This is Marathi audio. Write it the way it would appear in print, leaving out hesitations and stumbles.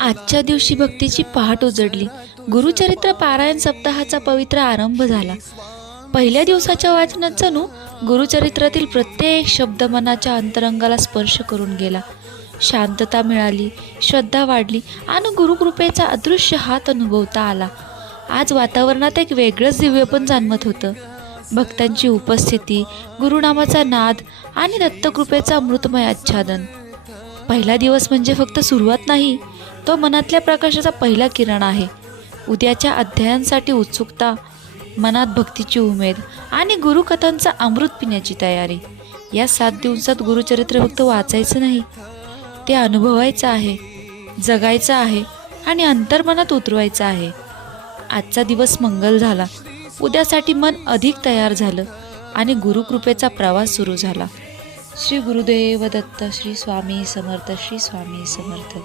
आजच्या दिवशी भक्तीची पहाट उजडली. गुरुचरित्र पारायण सप्ताहाचा पवित्र आरंभ झाला. पहिल्या दिवसाच्या वाचनात जणू गुरुचरित्रातील प्रत्येक शब्द मनाच्या अंतरंगाला स्पर्श करून गेला. शांतता मिळाली, श्रद्धा वाढली आणि गुरुकृपेचा अदृश्य हात अनुभवता आला. आज वातावरणात एक वेगळंच दिव्यपण जाणवत होतं. भक्तांची उपस्थिती, गुरुनामाचा नाद आणि दत्तकृपेचा अमृतमय आच्छादन. पहिला दिवस म्हणजे फक्त सुरुवात नाही, तो मनातल्या प्रकाशाचा पहिला किरण आहे. उद्याच्या अध्यायांसाठी उत्सुकता, मनात भक्तीची उमेद आणि गुरुकथांचा अमृत पिण्याची तयारी. या 7 दिवसात गुरुचरित्र फक्त वाचायचं नाही, ते अनुभवायचं आहे, जगायचं आहे आणि अंतर्मनात उतरवायचं आहे. आजचा दिवस मंगल झाला, उद्यासाठी मन अधिक तयार झालं आणि गुरुकृपेचा प्रवास सुरू झाला. श्री गुरुदेव दत्त. श्री स्वामी समर्थ. श्री स्वामी समर्थ.